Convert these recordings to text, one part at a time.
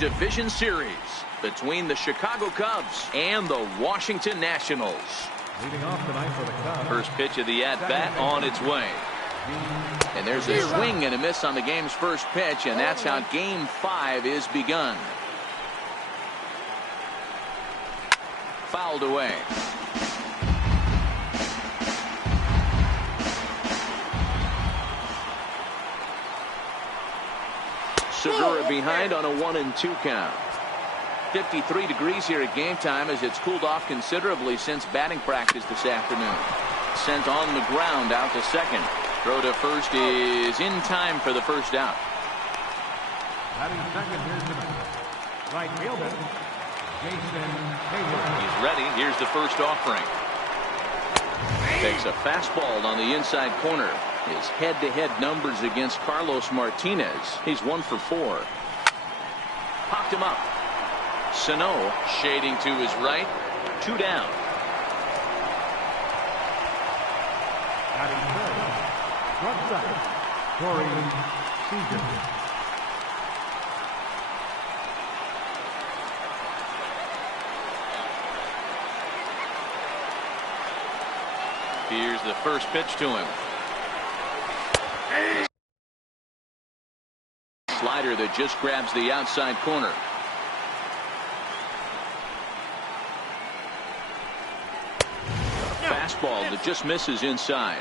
Division series between the Chicago Cubs and the Washington Nationals. Leading off tonight for the Cubs. First pitch of the at-bat on its way. And there's a swing and a miss on the game's first pitch, and that's how Game 5 is begun. Fouled away. Segura behind on a 1-2 count. 53 degrees here at game time as it's cooled off considerably since batting practice this afternoon. Sent on the ground out to second. Throw to first is in time for the first out. Batting second here tonight. Right fielder, Jason Hayward. He's ready. Here's the first offering. Takes a fastball on the inside corner. His head-to-head numbers against Carlos Martinez. He's 1 for 4. Popped him up. Sano shading to his right. 2 down. Batting third, front side, Corey Seager. Here's the first pitch to him. Slider that just grabs the outside corner. Fastball that just misses inside.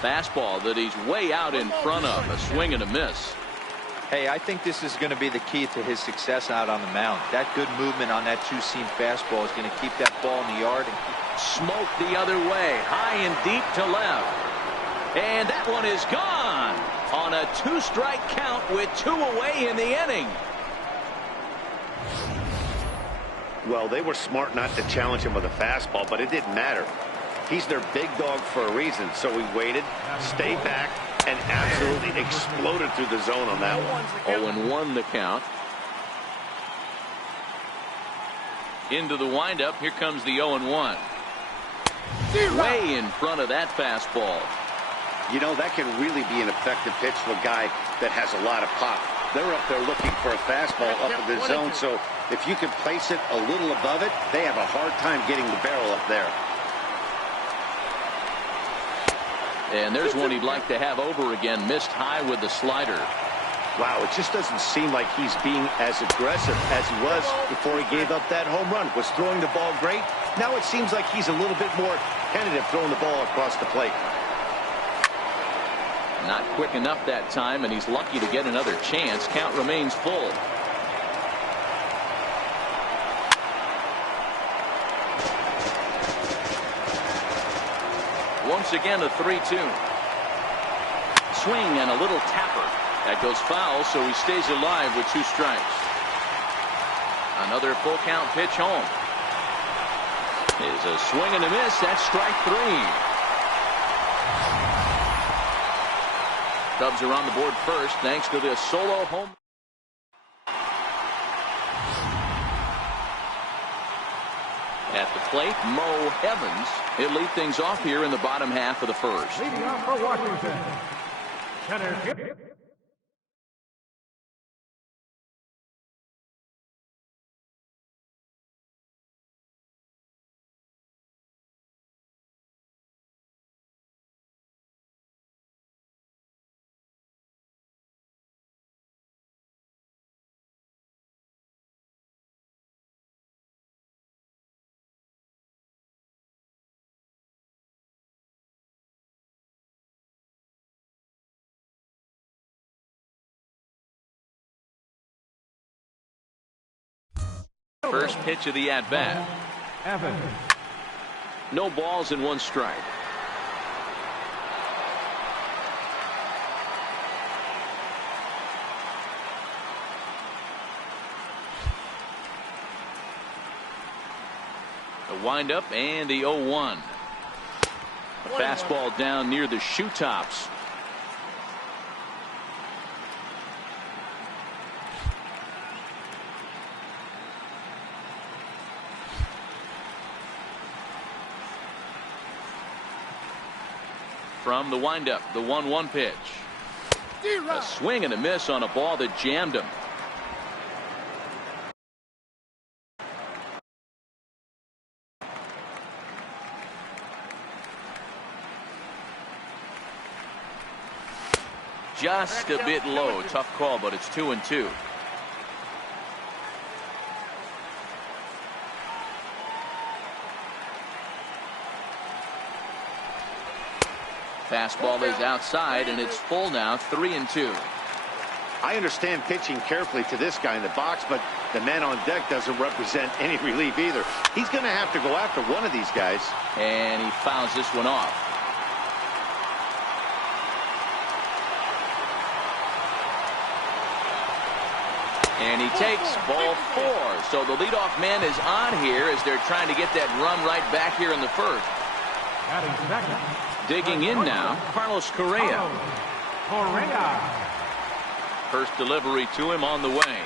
Fastball that he's way out in front of. A swing and a miss. Hey, I think this is going to be the key to his success out on the mound. That good movement on that two-seam fastball is going to keep that ball in the yard. And smoke the other way, high and deep to left. And that one is gone on a 2-strike count with 2 away in the inning. Well, they were smart not to challenge him with a fastball, but it didn't matter. He's their big dog for a reason, so he waited, stayed back, and absolutely exploded through the zone on that one. 0-1 the count. Into the windup. Here comes the 0-1. Way in front of that fastball. You know, that can really be an effective pitch to a guy that has a lot of pop. They're up there looking for a fastball up in the zone, so if you can place it a little above it, they have a hard time getting the barrel up there. And there's one he'd like to have over again. Missed high with the slider. Wow, it just doesn't seem like he's being as aggressive as he was before he gave up that home run. Was throwing the ball great. Now it seems like he's a little bit more tentative throwing the ball across the plate. Not quick enough that time, and he's lucky to get another chance. Count remains full. Once again, a 3-2. Swing and a little tapper. That goes foul, so he stays alive with 2 strikes. Another full count pitch home. Is a swing and a miss. That's strike 3. Cubs are on the board first thanks to this solo home. At the plate, Mo Evans. He'll lead things off here in the bottom half of the first. Leading off for Washington, center field. First pitch of the at-bat. Evans. No balls and 1 strike. The windup and the 0-1. A fastball down near the shoe tops. from the windup, the 1-1 pitch. A swing and a miss on a ball that jammed him. Just a bit low. Tough call, but it's 2-2. Fastball is outside, and it's full now, 3-2. I understand pitching carefully to this guy in the box, but the man on deck doesn't represent any relief either. He's going to have to go after one of these guys. And he fouls this one off. And he takes ball 4. So the leadoff man is on here as they're trying to get that run right back here in the first. Digging in now, Carlos Correa. First delivery to him on the way.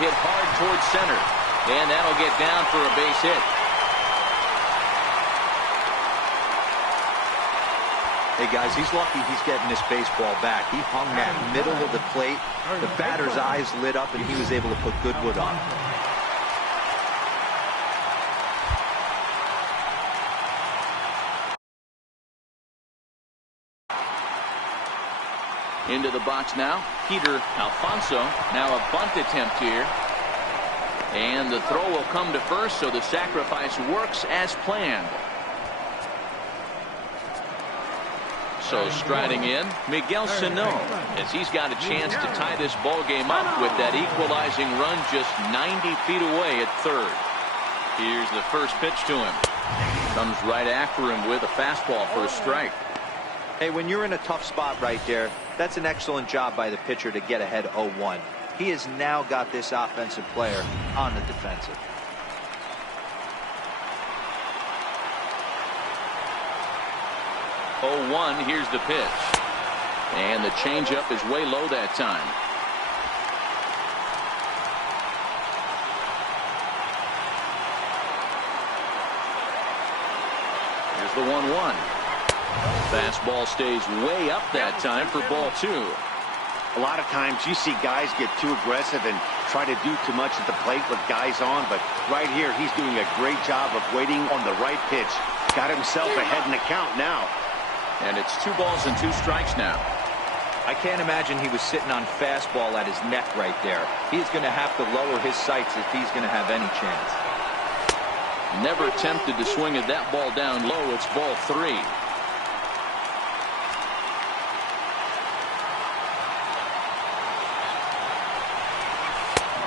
Hit hard towards center. And that'll get down for a base hit. Hey, guys, he's lucky he's getting this baseball back. He hung that middle of the plate. The batter's eyes lit up, and he was able to put good wood on it. Into the box now, Peter Alfonso. Now a bunt attempt here. And the throw will come to first, so the sacrifice works as planned. So striding in, Miguel Sano, as he's got a chance to tie this ball game up with that equalizing run just 90 feet away at third. Here's the first pitch to him. Comes right after him with a fastball for a strike. Hey, when you're in a tough spot right there, that's an excellent job by the pitcher to get ahead 0-1. He has now got this offensive player on the defensive. Oh, 1, here's the pitch. And the changeup is way low that time. Here's the 1-1. Fastball stays way up that time for ball 2. A lot of times you see guys get too aggressive and try to do too much at the plate with guys on, but right here he's doing a great job of waiting on the right pitch. Got himself ahead in the count now. And it's 2 balls and 2 strikes now. I can't imagine he was sitting on fastball at his neck right there. He's going to have to lower his sights if he's going to have any chance. Never attempted to swing at that ball down low. It's ball 3.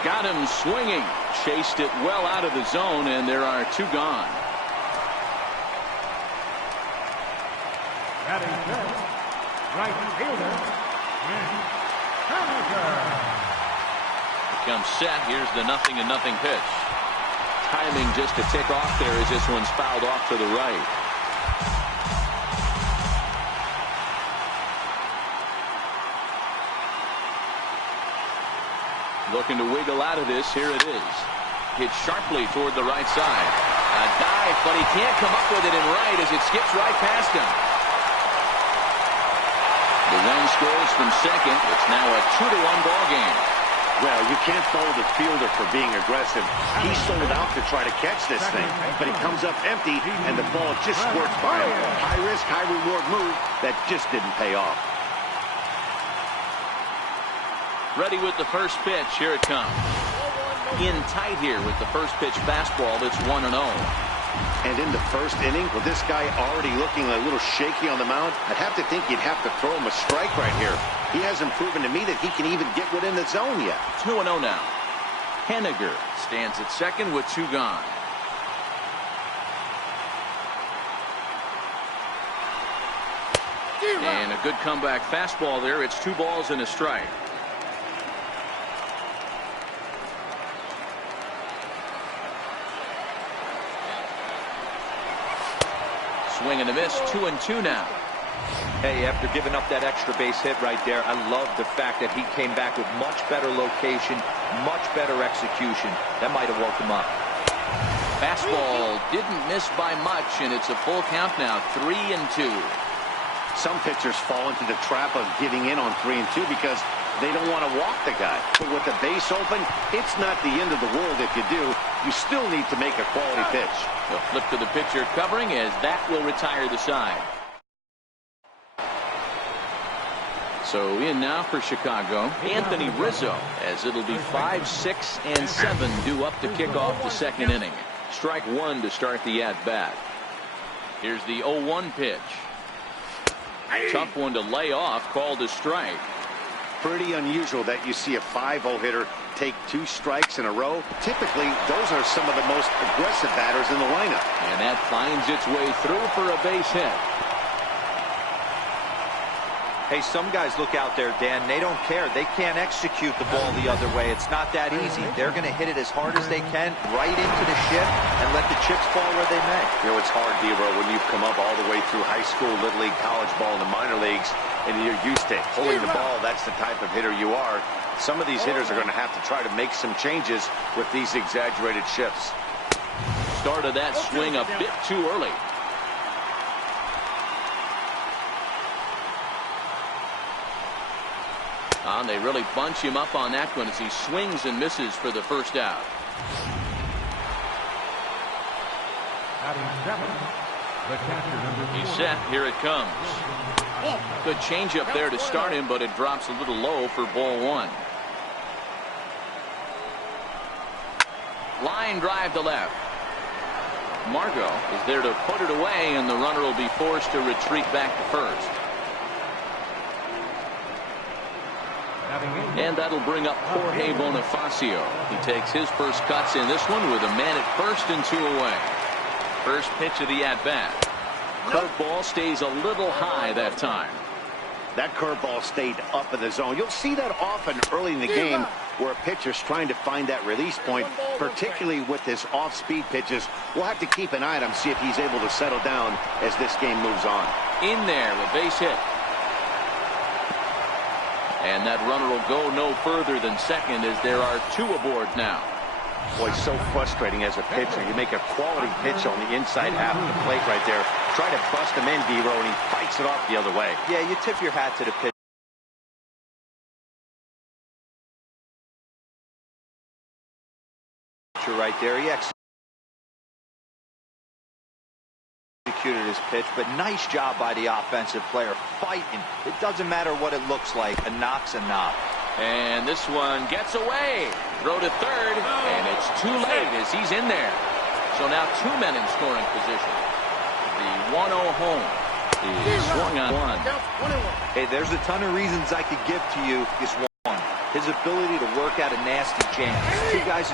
Got him swinging. Chased it well out of the zone, and there are 2 gone. Right fielder, Becomes set. Here's the 0-0 pitch. Timing just to tick off there as this one's fouled off to the right. Looking to wiggle out of this. Here it is. Hit sharply toward the right side. A dive, but he can't come up with it in right as it skips right past him. The run scores from second. It's now a 2-1 ball game. Well, you can't fault the fielder for being aggressive. He sold out to try to catch this thing, but he comes up empty, and the ball just squirts by him. High risk, high reward move that just didn't pay off. Ready with the first pitch. Here it comes. In tight here with the first pitch fastball. That's 1-0. And in the first inning, with this guy already looking a little shaky on the mound, I'd have to think you'd have to throw him a strike right here. He hasn't proven to me that he can even get within the zone yet. 2-0 now. Henniger stands at second with 2 gone. And a good comeback fastball there. It's 2 balls and a strike. Swing and a miss. 2-2 now. Hey, after giving up that extra base hit right there, I love the fact that he came back with much better location, much better execution. That might have woke him up. Fastball didn't miss by much, and it's a full count now. 3-2. Some pitchers fall into the trap of giving in on 3 and 2 because they don't want to walk the guy. But with the base open, it's not the end of the world if you do. You still need to make a quality pitch. The flip to the pitcher covering as that will retire the side. So in now for Chicago, Anthony Rizzo, as it'll be 5, 6, and 7 due up to kick off the second inning. Strike one to start the at-bat. Here's the 0-1 pitch. Tough one to lay off, called a strike. Pretty unusual that you see a 5-0 hitter take 2 strikes in a row. Typically, those are some of the most aggressive batters in the lineup. And that finds its way through for a base hit. Hey, some guys look out there, Dan, they don't care. They can't execute the ball the other way. It's not that easy. They're going to hit it as hard as they can, right into the ship, and let the chips fall where they may. You know, it's hard, Dero, when you've come up all the way through high school, little league, college ball, and the minor leagues, and you're used to pulling the ball. That's the type of hitter you are. Some of these hitters are going to have to try to make some changes with these exaggerated shifts. Started that swing a bit too early. They really bunch him up on that one as he swings and misses for the first out. He's set. Here it comes. Good changeup there to start him, but it drops a little low for ball one. Line drive to left. Margot is there to put it away, and the runner will be forced to retreat back to first. And that'll bring up Jorge Bonifacio. He takes his first cuts in this one with a man at first and 2 away. First pitch of the at-bat. Curveball stays a little high that time. That curveball stayed up in the zone. You'll see that often early in the game where a pitcher's trying to find that release point, particularly with his off-speed pitches. We'll have to keep an eye on him, see if he's able to settle down as this game moves on. In there, a base hit. And that runner will go no further than second as there are 2 aboard now. Boy, so frustrating as a pitcher. You make a quality pitch on the inside half of the plate right there. Try to bust him in, Dero, and he fights it off the other way. Yeah, you tip your hat to the pitcher right there. He executed his pitch, but nice job by the offensive player fighting. It doesn't matter what it looks like. A knock's a knock. And this one gets away. Throw to third, and it's too late as he's in there. So now 2 men in scoring position. The 1-0 home is swung on one. Hey, there's a ton of reasons I could give to you this one. His ability to work out a nasty jam. 2 guys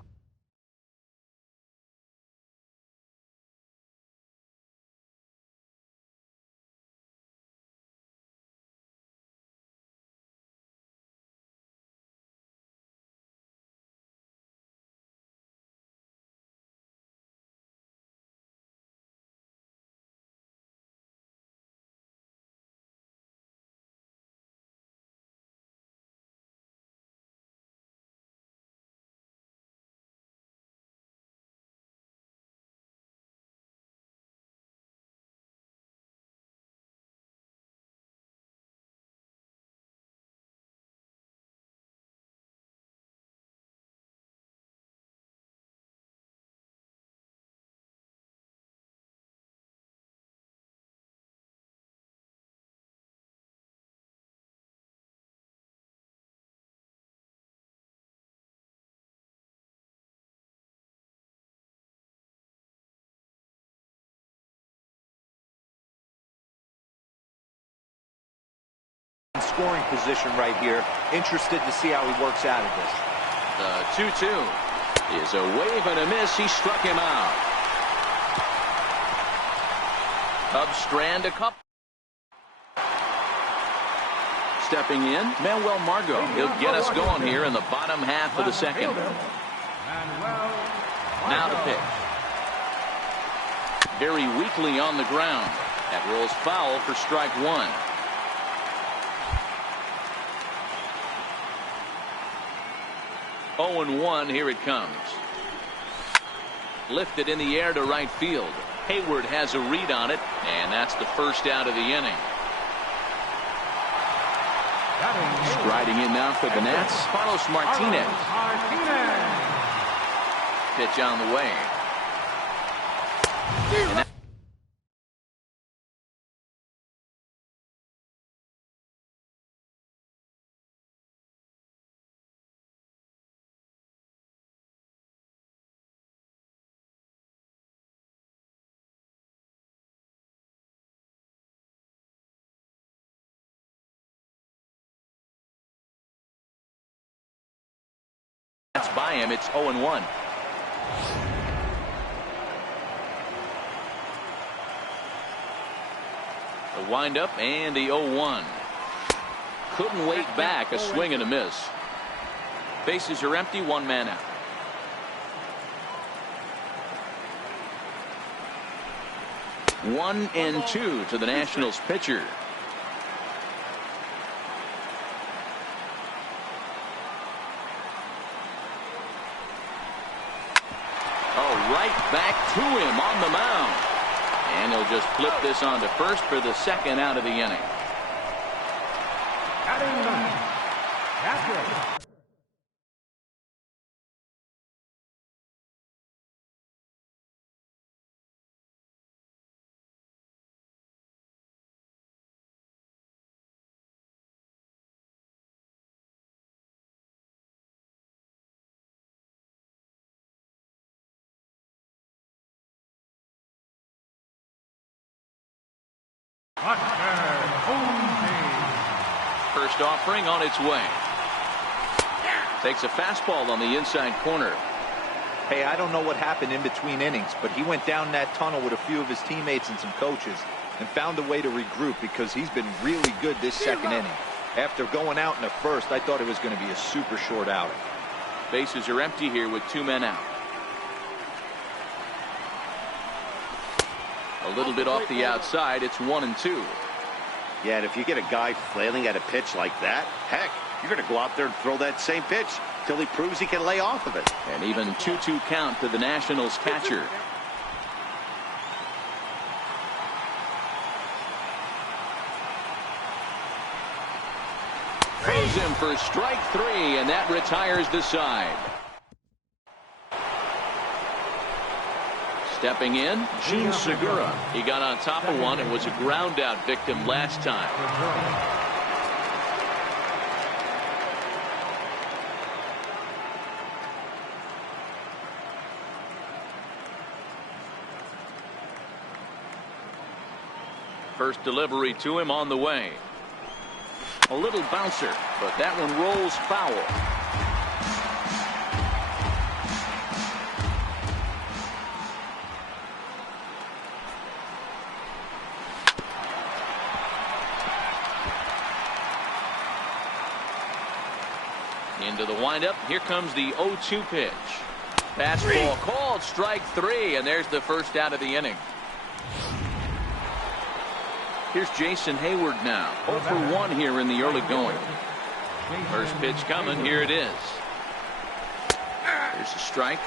scoring position right here. Interested to see how he works out of this. The 2-2 is a wave and a miss. He struck him out. Cubs strand a couple. Stepping in, Manuel Margot. He'll get us going here in the bottom half of the second. Now the pitch. Very weakly on the ground. That rolls foul for strike one. Oh, and 1, here it comes. Lifted in the air to right field. Hayward has a read on it, and that's the first out of the inning. Striding in now for the Nats, Carlos Martinez. Pitch on the way. That's by him. It's 0-1. The windup and the 0-1. Couldn't wait back. A swing and a miss. Bases are empty. One man out. One and two to the Nationals pitcher. Right back to him on the mound. And he'll just flip this on to first for the second out of the inning. First offering on its way. Takes a fastball on the inside corner. Hey, I don't know what happened in between innings, but he went down that tunnel with a few of his teammates and some coaches and found a way to regroup because he's been really good this second inning. After going out in the first, I thought it was going to be a super short outing. Bases are empty here with two men out. A little bit off the outside. It's 1-2. Yeah, and if you get a guy flailing at a pitch like that, heck, you're going to go out there and throw that same pitch till he proves he can lay off of it. And even 2-2 count to the Nationals catcher. Throws him for strike three, and that retires the side. Stepping in, Gene Segura. He got on top of one and was a ground out victim last time. First delivery to him on the way. A little bouncer, but that one rolls foul. Into the windup. Here comes the 0-2 pitch. Fastball called, strike three, and there's the first out of the inning. Here's Jason Hayward now. 0 for 1 here in the early going. First pitch coming. Here it is. Here's a strike.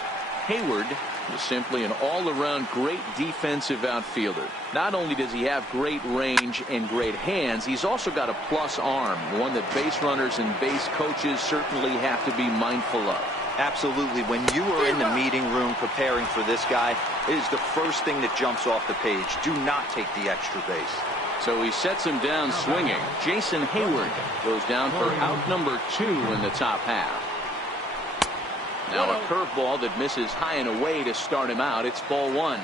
Hayward is simply an all-around great defensive outfielder. Not only does he have great range and great hands, he's also got a plus arm, one that base runners and base coaches certainly have to be mindful of. Absolutely. When you are in the meeting room preparing for this guy, it is the first thing that jumps off the page. Do not take the extra base. So he sets him down swinging. Jason Hayward goes down for out number 2 in the top half. Now a curveball that misses high and away to start him out. It's ball 1.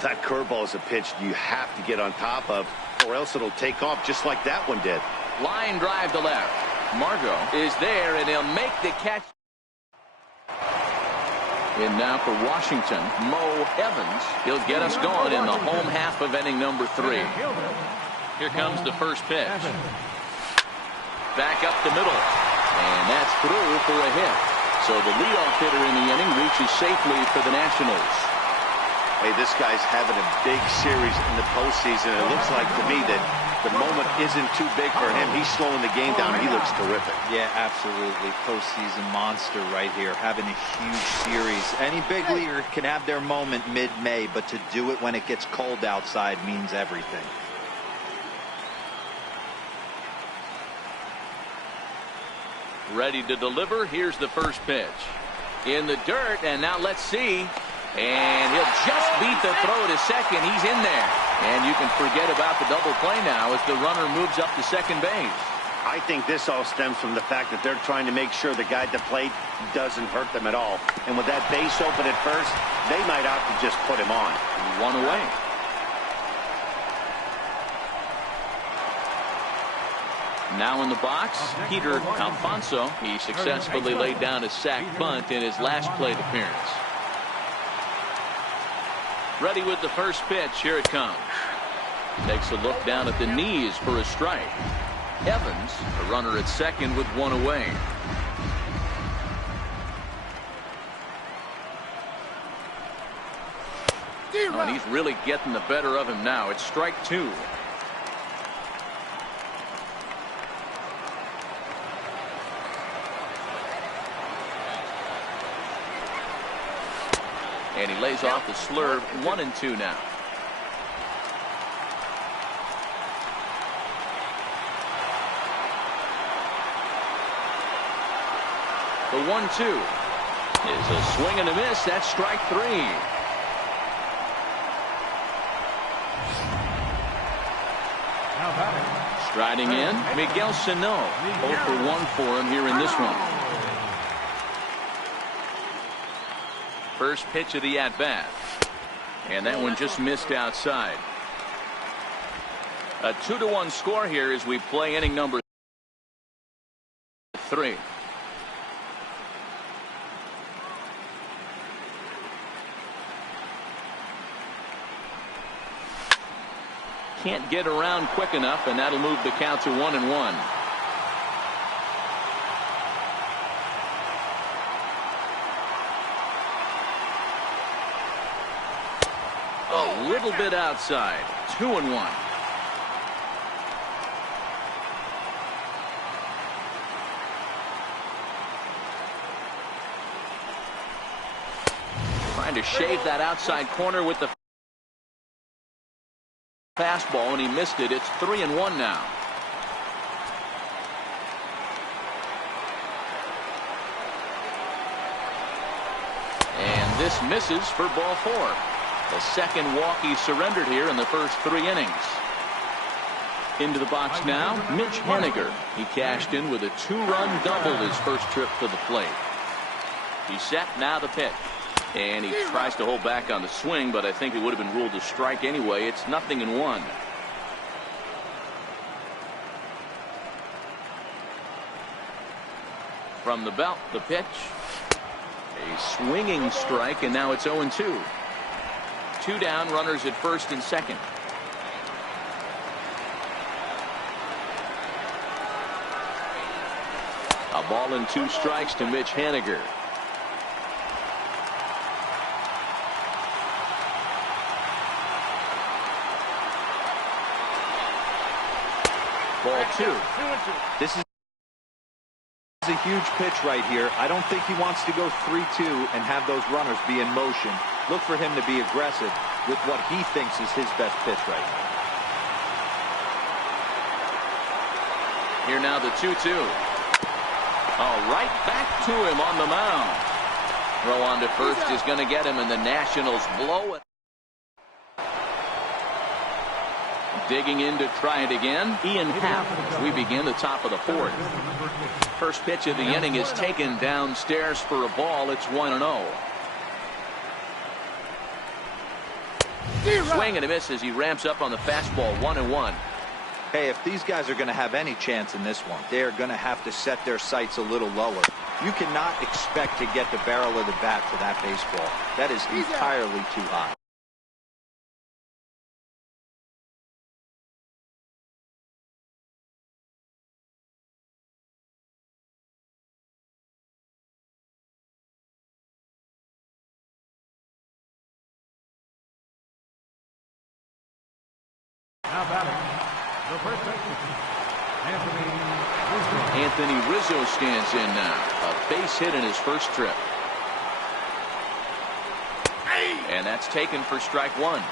That curveball is a pitch you have to get on top of, or else it'll take off just like that one did. Line drive to left. Margot is there, and he'll make the catch. In now for Washington, Mo Evans. He'll get us going in the home half of inning number 3. Here comes the first pitch. Back up the middle. And that's through for a hit. So the leadoff hitter in the inning reaches safely for the Nationals. Hey, this guy's having a big series in the postseason. It looks like to me that the moment isn't too big for him. He's slowing the game down. He looks terrific. Yeah, absolutely. Postseason monster right here, having a huge series. Any big leaguer can have their moment mid-May, but to do it when it gets cold outside means everything. Ready to deliver. Here's the first pitch. In the dirt, and now let's see. And he'll just beat the throw to second. He's in there. And you can forget about the double play now as the runner moves up to second base. I think this all stems from the fact that they're trying to make sure the guy at the plate doesn't hurt them at all. And with that base open at first, they might opt to just put him on. One away. Now in the box, Peter Alfonso. He successfully laid down a sac bunt in his last plate appearance. Ready with the first pitch. Here it comes. Takes a look down at the knees for a strike. Evans, a runner at second with one away. Oh, and he's really getting the better of him now. It's strike two. And he lays off the slurve. 1-2 now. The 1-2 is a swing and a miss. That's strike three. Striding in, Miguel Sano. 0 for 1 for him here in this one. First pitch of the at-bat. And that one just missed outside. A 2-1 score here as we play inning number 3. Can't get around quick enough, and that'll move the count to 1-1. A little bit outside. 2-1. Trying to shave that outside corner with the fastball, and he missed it. It's 3-1 now. And this misses for ball 4. The second walk he surrendered here in the first 3 innings. Into the box now, Mitch Haniger. He cashed in with a 2-run double his first trip to the plate. He's set. Now the pitch. And he tries to hold back on the swing, but I think it would have been ruled a strike anyway. It's 0-1. From the belt, the pitch. A swinging strike, and now it's 0-2. 2 down, runners at first and second. A ball and 2 strikes to Mitch Haniger. Ball 2. This is a huge pitch right here. I don't think he wants to go 3-2 and have those runners be in motion. Look for him to be aggressive with what he thinks is his best pitch right now. Here now the 2-2. Oh, right back to him on the mound. Throw on to first is going to get him, and the Nationals blow it. Digging in to try it again, Ian Happ, as we begin the top of the 4th. First pitch of the inning is taken downstairs for a ball. It's 1-0. Swing and a miss as he ramps up on the fastball. 1-1. Hey, if these guys are going to have any chance in this one, they're going to have to set their sights a little lower. You cannot expect to get the barrel of the bat to that baseball. That is entirely too high. Now batting, the first baseman, Anthony Rizzo stands in now. A base hit in his first trip. And that's taken for strike 1.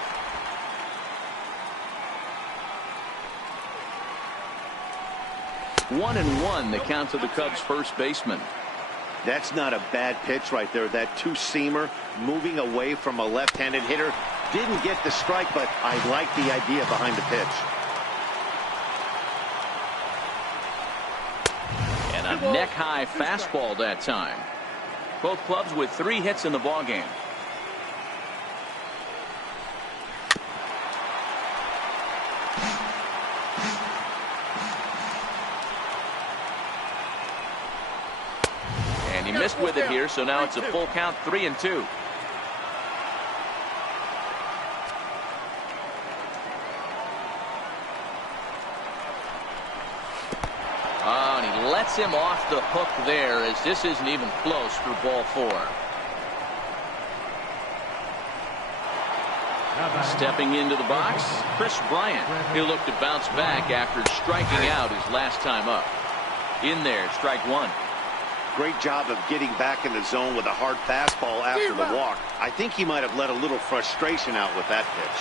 1-1, the count to the Cubs first baseman. That's not a bad pitch right there. That two-seamer moving away from a left-handed hitter. Didn't get the strike, but I like the idea behind the pitch. And a neck-high fastball that time. Both clubs with 3 hits in the ballgame. And he missed with it here, so now it's a full count, 3-2. Oh, and he lets him off the hook there, as this isn't even close for ball 4. Stepping into the box, Chris Bryant. He'll look to bounce back after striking out his last time up. In there, strike 1. Great job of getting back in the zone with a hard fastball after the walk. I think he might have let a little frustration out with that pitch.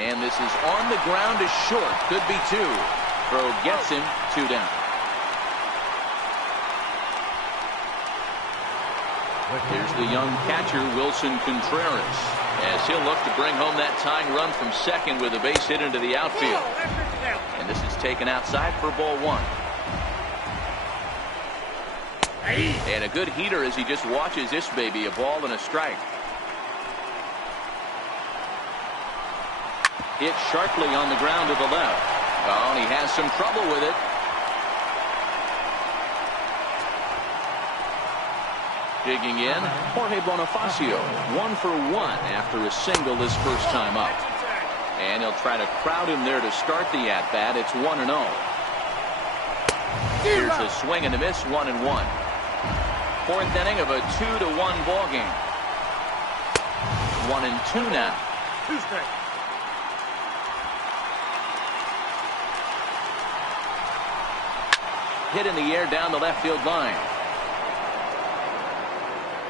And this is on the ground to short. Could be 2. Throw gets him, 2 down. Here's the young catcher, Wilson Contreras, as he'll look to bring home that tying run from second with a base hit into the outfield. And this is taken outside for ball 1. And a good heater as he just watches this baby, a ball and a strike. Hit sharply on the ground to the left. Oh, and he has some trouble with it. Digging in, Jorge Bonifacio, 1 for 1 after a single his first time up. And he'll try to crowd him there to start the at-bat. It's 1-0. Here's a swing and a miss, 1-1. 4th inning of a 2-1 ball game. 1-2 now. Hit in the air down the left field line.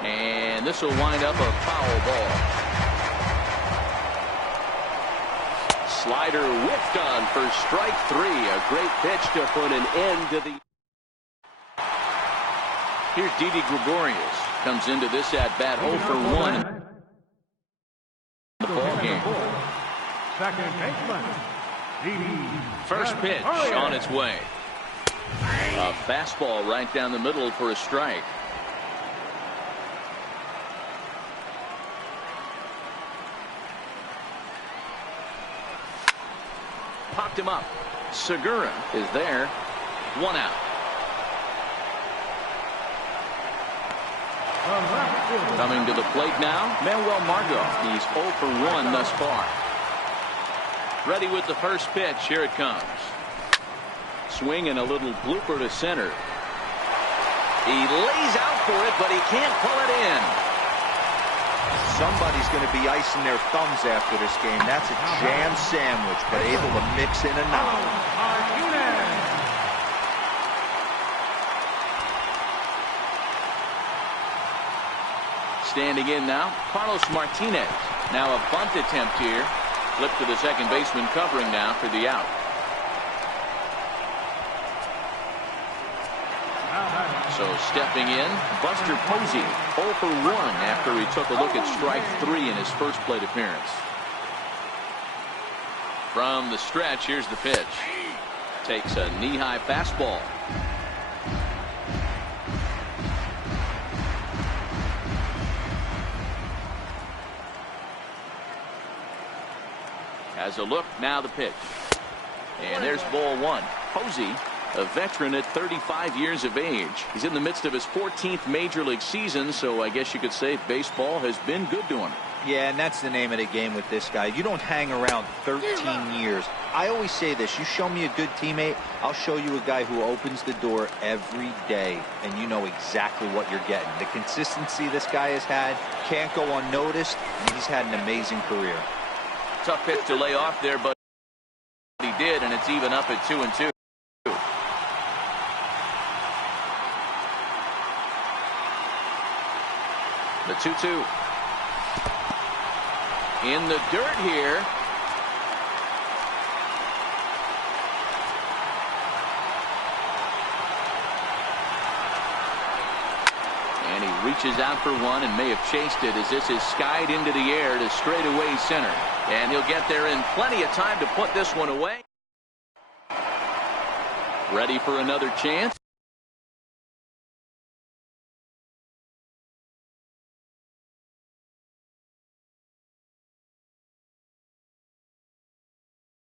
And this will wind up a foul ball. Slider whiffed on for strike 3. A great pitch to put an end to the. Here's Didi Gregorius. Comes into this at bat 0 for 1 in the ball game. Second baseman. First pitch on its way. A fastball right down the middle for a strike. Popped him up. Segura is there. 1 out. Coming to the plate now, Manuel Margot. He's 0 for 1 thus far. Ready with the first pitch. Here it comes. Swing and a little blooper to center. He lays out for it, but he can't pull it in. Somebody's going to be icing their thumbs after this game. That's a jam sandwich, but able to mix in a knock. Standing in now, Carlos Martinez. Now a bunt attempt here. Flip to the second baseman, covering now for the out. So stepping in, Buster Posey, 0 for 1 after he took a look at strike 3 in his first plate appearance. From the stretch, here's the pitch. Takes a knee-high fastball. Has a look, now the pitch. And there's ball 1. Posey, a veteran at 35 years of age. He's in the midst of his 14th major league season, so I guess you could say baseball has been good to him. Yeah, and that's the name of the game with this guy. You don't hang around 13 years. I always say this, you show me a good teammate, I'll show you a guy who opens the door every day, and you know exactly what you're getting. The consistency this guy has had can't go unnoticed, and he's had an amazing career. Tough pitch to lay off there, but he did, and it's even up at 2-2. The 2-2. In the dirt here. And he reaches out for one and may have chased it as this is skied into the air to straightaway center. And he'll get there in plenty of time to put this one away. Ready for another chance.